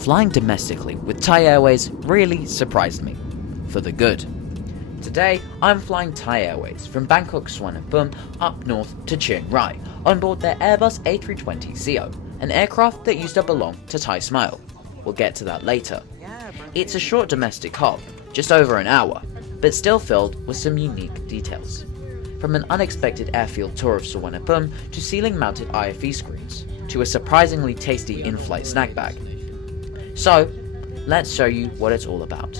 Flying domestically with Thai Airways really surprised me, for the good. Today, I'm flying Thai Airways from Bangkok Suvarnabhumi up north to Chiang Rai on board their Airbus A320ceo, an aircraft that used to belong to Thai Smile. We'll get to that later. It's a short domestic hop, just over an hour, but still filled with some unique details. From an unexpected airfield tour of Suvarnabhumi to ceiling-mounted IFE screens, to a surprisingly tasty in-flight snack bag. So, let's show you what it's all about.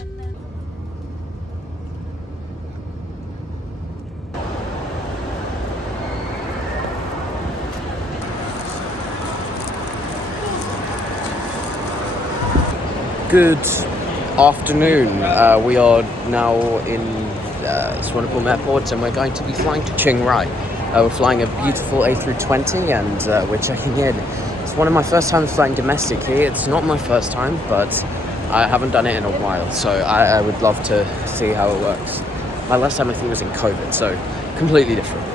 Good afternoon. We are now in Suvarnabhumi Airport and we're going to be flying to Chiang Rai. We're flying a beautiful A320 and we're checking in. It's one of my first times flying domestically. It's not my first time, but I haven't done it in a while, so I would love to see how it works. My last time I think was in COVID, so completely different.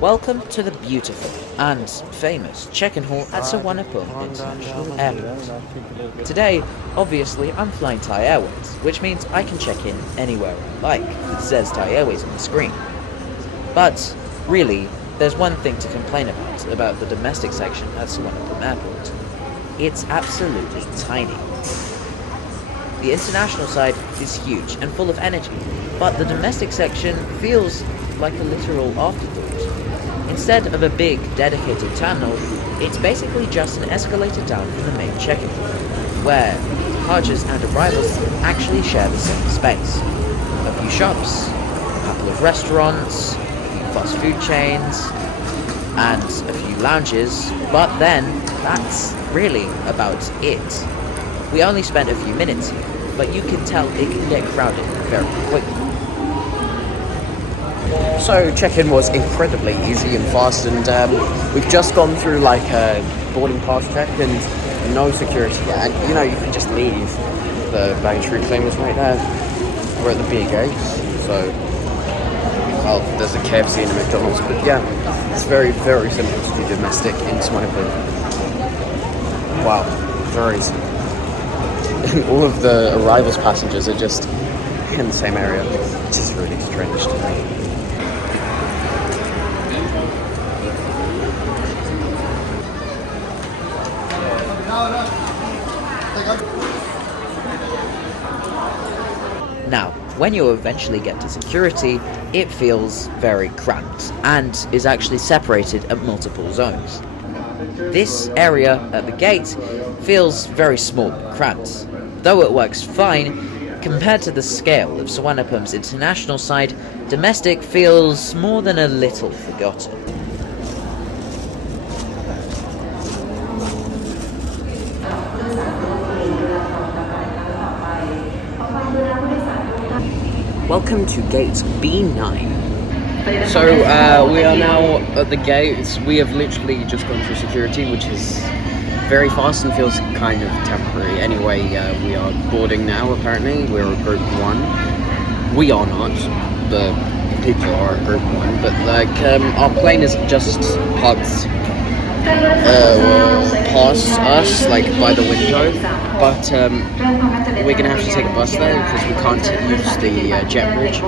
Welcome to the beautiful and famous check-in hall at Suvarnabhumi International Airport. Today, obviously, I'm flying Thai Airways, which means I can check in anywhere I like. It says Thai Airways on the screen. But, really, there's one thing to complain about the domestic section at Suvarnabhumi Airport. It's absolutely tiny. The international side is huge and full of energy, but the domestic section feels like a literal afterthought. Instead of a big, dedicated terminal, it's basically just an escalator down from the main check-in, where departures and arrivals actually share the same space. A few shops, a couple of restaurants, a few fast food chains, and a few lounges, but then that's really about it. We only spent a few minutes here, but you can tell it can get crowded very quickly. So check-in was incredibly easy and fast, and we've just gone through like a boarding pass check and no security. And you know, you can just leave. The baggage reclaim is right there. We're at the B gates, so well, there's a KFC and a McDonald's, but yeah, it's very, very simple to do domestic in Suvarnabhumi. Wow, very simple. And all of the arrivals passengers are just in the same area, which is really strange to me. Now, when you eventually get to security, it feels very cramped and is actually separated at multiple zones. This area at the gate feels very small and cramped. Though it works fine, compared to the scale of Suvarnabhumi's international side, domestic feels more than a little forgotten. Welcome to gate B9. So we are now at the gates. We have literally just gone through security, which is very fast and feels kind of temporary. Anyway, we are boarding now, apparently. We're a group 1. We are not. The people are a group 1. But like, our plane is just parked past us, like by the window. But we're gonna have to take a bus there because we can't use the jet bridge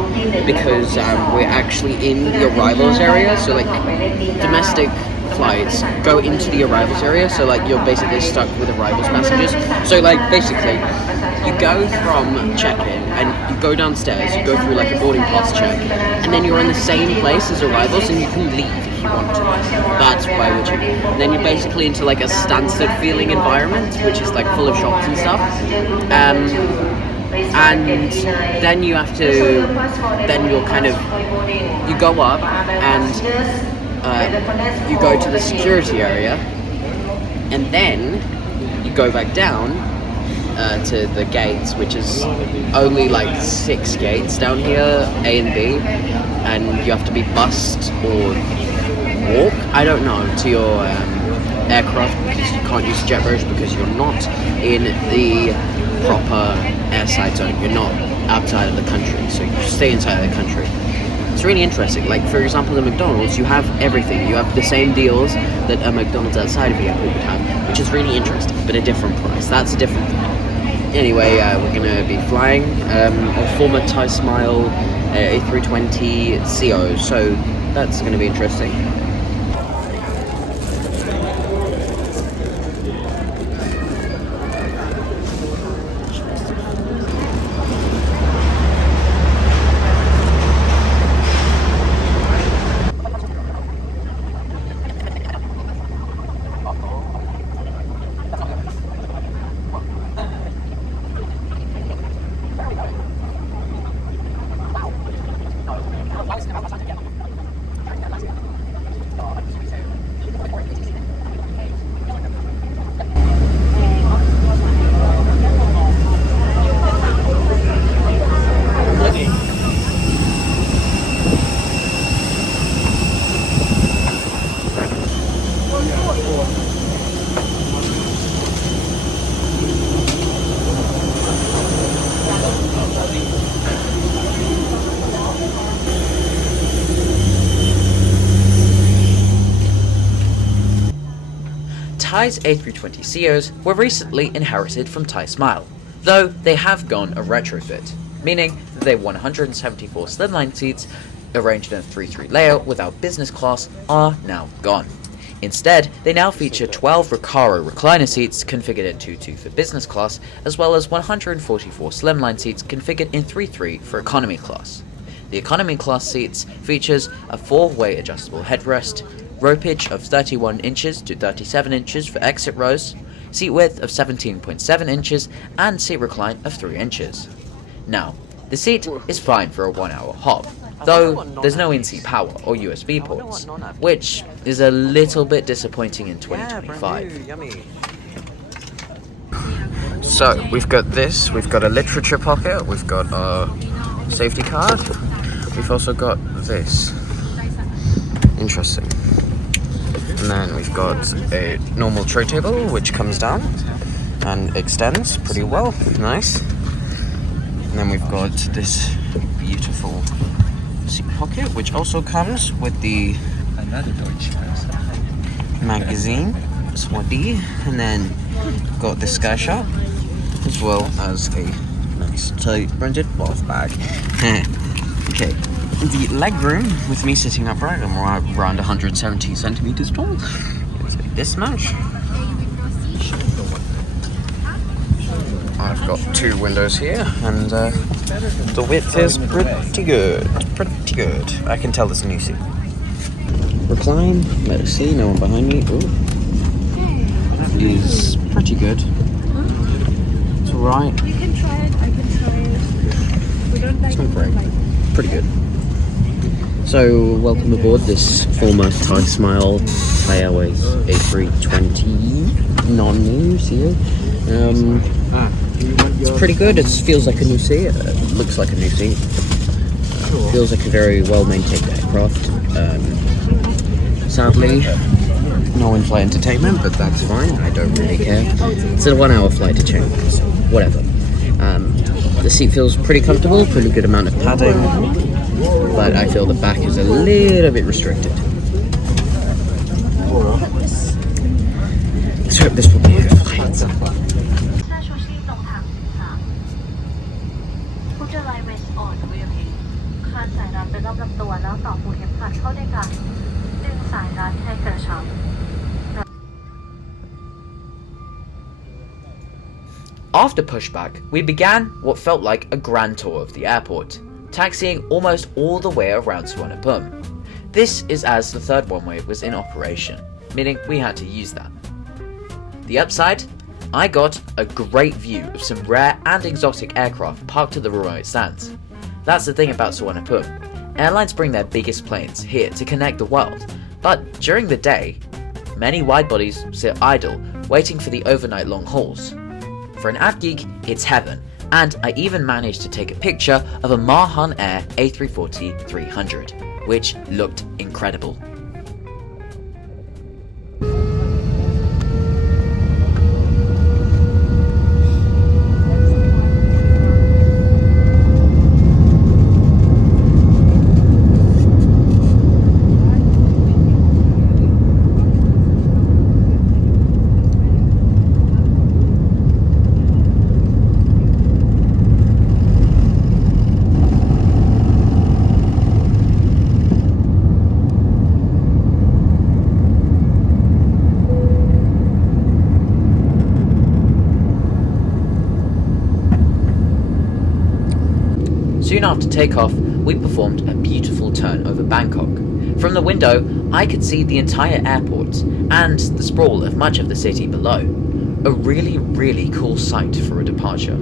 because we're actually in the arrivals area. So like domestic flights go into the arrivals area, so like you're basically stuck with arrivals passengers. So like basically you go from check-in and you go downstairs, you go through like a boarding pass check, and then you're in the same place as arrivals and you can leave if you want to. That's why would you. And then you're basically into like a Stansted feeling environment, which is like full of shops and stuff. And then you have to, then you're kind of, you go up and you go to the security area, and then you go back down to the gates, which is only like 6 gates down here, A and B, and you have to be bussed or walk, I don't know, to your aircraft because you can't use jet bridge because you're not in the proper airside zone. You're not outside of the country, so you stay inside of the country. It's really interesting. Like, for example, the McDonald's, you have everything. You have the same deals that a McDonald's outside of the airport would have, which is really interesting, but a different price. That's a different thing. Anyway, we're going to be flying a former Thai Smile A320CO, so that's going to be interesting. Thai's A320ceos were recently inherited from Thai Smile, though they have gone a retrofit, meaning that they 174 slimline seats arranged in a 3-3 layout without business class are now gone. Instead, they now feature 12 Recaro recliner seats configured in 2-2 for business class, as well as 144 slimline seats configured in 3-3 for economy class. The economy class seats features a 4-way adjustable headrest, ropage of 31 inches to 37 inches for exit rows, seat width of 17.7 inches, and seat recline of 3 inches. Now, the seat is fine for a 1-hour hop, though there's no in-seat power or USB ports, which is a little bit disappointing in 2025. So, we've got this, we've got a literature pocket, we've got a safety card, we've also got this. Interesting. And then we've got a normal tray table which comes down and extends pretty well, nice. And then we've got this beautiful seat pocket which also comes with the magazine, Swadi, and then got the sky shot as well as a nice tight printed cloth bag. Okay. The leg room, with me sitting upright, I'm around 170 centimeters tall. It's like this much. I've got 2 windows here, and the width is pretty good. Pretty good. I can tell there's a new seat. Recline. Let us see. No one behind me. Ooh. Is pretty good. It's alright. You can try it. I can try it. We don't like It's not great. it. Pretty good. So, welcome aboard this former Thai Smile Thai Airways A320 non-new seat. It's pretty good. It feels like a new seat. It looks like a new seat. Feels like a very well-maintained aircraft. Sadly, no in-flight entertainment, but that's fine. I don't really care. It's a 1-hour flight to Chiang Rai, so whatever. The seat feels pretty comfortable, pretty good amount of padding. But I feel the back is a little bit restricted. Let's hope this will be a flight. After pushback, we began what felt like a grand tour of the airport, taxiing almost all the way around Suvarnabhumi. This is as the third one-way was in operation, meaning we had to use that. The upside? I got a great view of some rare and exotic aircraft parked at the remote stands. That's the thing about Suvarnabhumi. Airlines bring their biggest planes here to connect the world, but during the day, many wide-bodies sit idle, waiting for the overnight long hauls. For an av geek, it's heaven, and I even managed to take a picture of a Mahan Air A340-300, which looked incredible. Soon after takeoff, we performed a beautiful turn over Bangkok. From the window, I could see the entire airport and the sprawl of much of the city below. A really, really cool sight for a departure.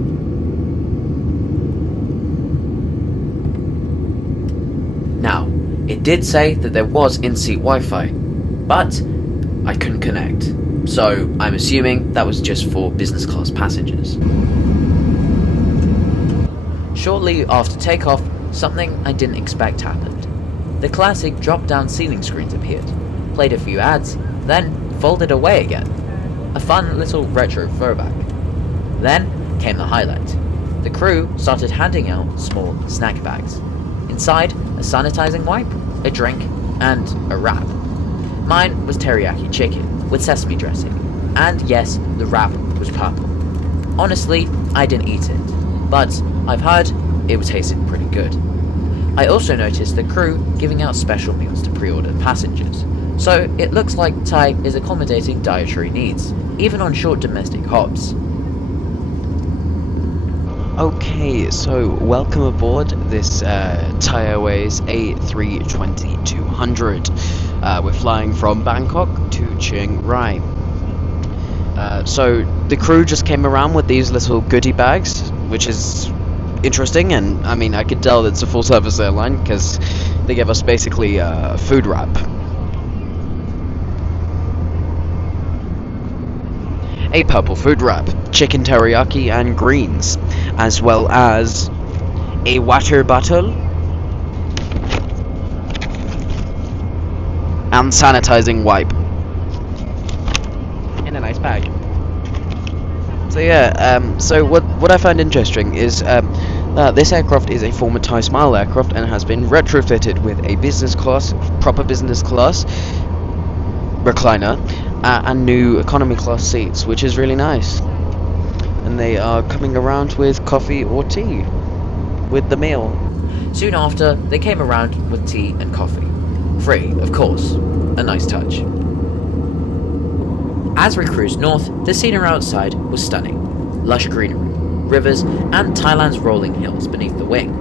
Now, it did say that there was in-seat Wi-Fi, but I couldn't connect, so I'm assuming that was just for business class passengers. Shortly after takeoff, something I didn't expect happened. The classic drop-down ceiling screens appeared, played a few ads, then folded away again. A fun little retro throwback. Then came the highlight. The crew started handing out small snack bags. Inside, a sanitizing wipe, a drink, and a wrap. Mine was teriyaki chicken with sesame dressing, and yes, the wrap was purple. Honestly, I didn't eat it, but I've heard it tasted pretty good. I also noticed the crew giving out special meals to pre-ordered passengers, so it looks like Thai is accommodating dietary needs, even on short domestic hops. Okay, so welcome aboard this Thai Airways A320-200. We're flying from Bangkok to Chiang Rai. So the crew just came around with these little goodie bags, which is interesting, and I mean I could tell it's a full service airline because they gave us basically a food wrap. A purple food wrap, chicken teriyaki and greens, as well as a water bottle and sanitizing wipe in a nice bag. So yeah, so what I find interesting is this aircraft is a former Thai Smile aircraft and has been retrofitted with a business class, proper business class recliner, and new economy class seats, which is really nice. And they are coming around with coffee or tea with the meal. Soon after, they came around with tea and coffee. Free, of course. A nice touch. As we cruised north, the scenery outside was stunning. Lush greenery, rivers, and Thailand's rolling hills beneath the wing.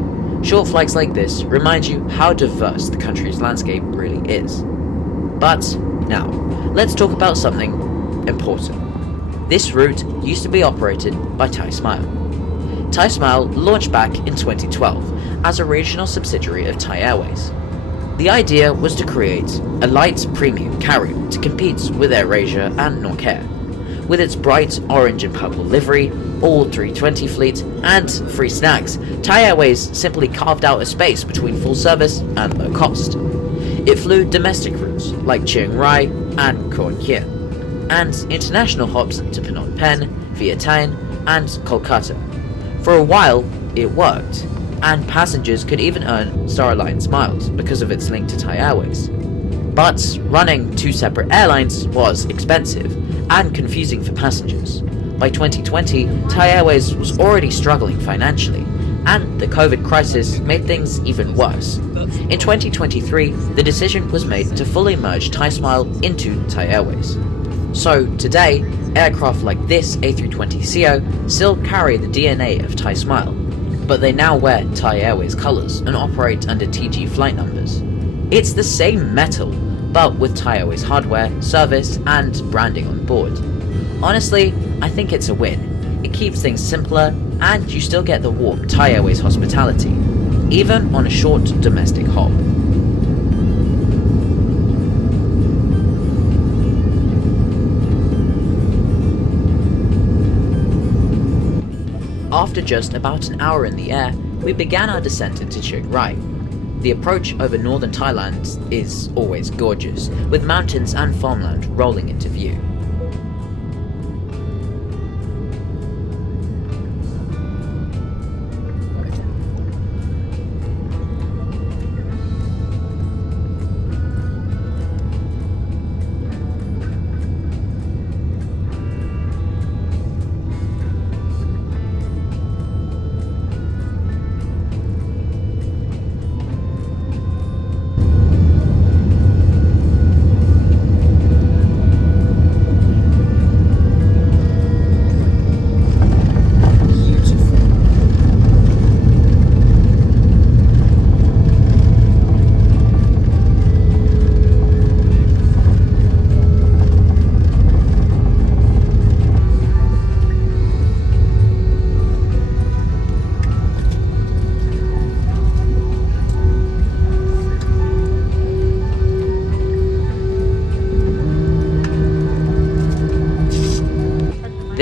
Short flights like this remind you how diverse the country's landscape really is. But now, let's talk about something important. This route used to be operated by Thai Smile. Thai Smile launched back in 2012 as a regional subsidiary of Thai Airways. The idea was to create a light premium carrier to compete with AirAsia and Norcair. With its bright orange and purple livery, all 320 fleet, and free snacks, Thai Airways simply carved out a space between full service and low cost. It flew domestic routes like Chiang Rai and Koh Kia, and international hops to Phnom Penh, Vientiane, and Kolkata. For a while, it worked, and passengers could even earn Star Alliance miles because of its link to Thai Airways. But running two separate airlines was expensive and confusing for passengers. By 2020, Thai Airways was already struggling financially, and the COVID crisis made things even worse. In 2023, the decision was made to fully merge Thai Smile into Thai Airways. So today, aircraft like this A320ceo still carry the DNA of Thai Smile, but they now wear Thai Airways colours and operate under TG flight numbers. It's the same metal, but with Thai Airways hardware, service, and branding on board. Honestly, I think it's a win. It keeps things simpler, and you still get the warm Thai Airways hospitality, even on a short domestic hop. After just about an hour in the air, we began our descent into Chiang Rai. The approach over northern Thailand is always gorgeous, with mountains and farmland rolling into view.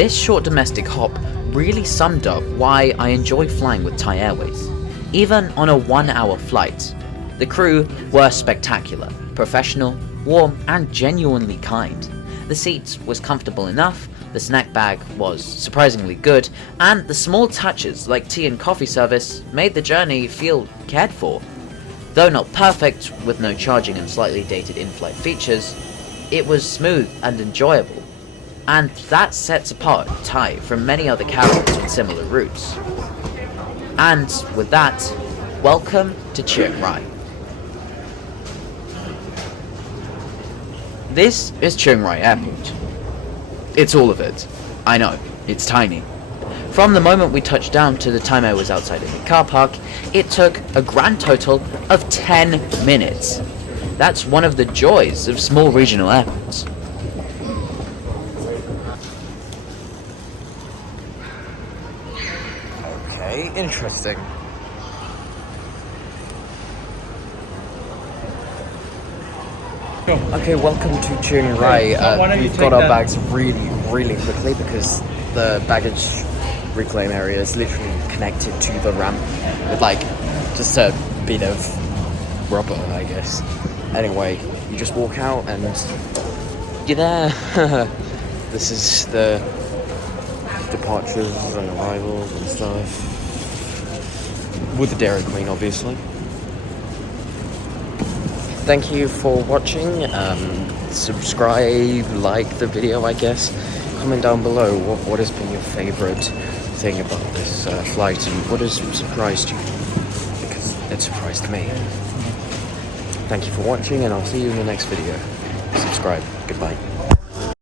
This short domestic hop really summed up why I enjoy flying with Thai Airways. Even on a 1-hour flight, the crew were spectacular, professional, warm and genuinely kind. The seat was comfortable enough, the snack bag was surprisingly good, and the small touches like tea and coffee service made the journey feel cared for. Though not perfect, with no charging and slightly dated in-flight features, it was smooth and enjoyable. And that sets apart Thai from many other carriers with similar routes. And with that, welcome to Chiang Rai. This is Chiang Rai Airport. It's all of it. I know, it's tiny. From the moment we touched down to the time I was outside in the car park, it took a grand total of 10 minutes. That's one of the joys of small regional airports. Okay, interesting. Okay, welcome to Chiang Rai. We've got our bags really quickly because the baggage reclaim area is literally connected to the ramp with like just a bit of rubber, I guess. Anyway, you just walk out and you're there. This is the departures and arrivals and stuff. With the Dairy Queen, obviously. Thank you for watching. Subscribe, like the video, I guess. Comment down below what has been your favourite thing about this flight and what has surprised you, because it surprised me. Thank you for watching and I'll see you in the next video. Subscribe. Goodbye.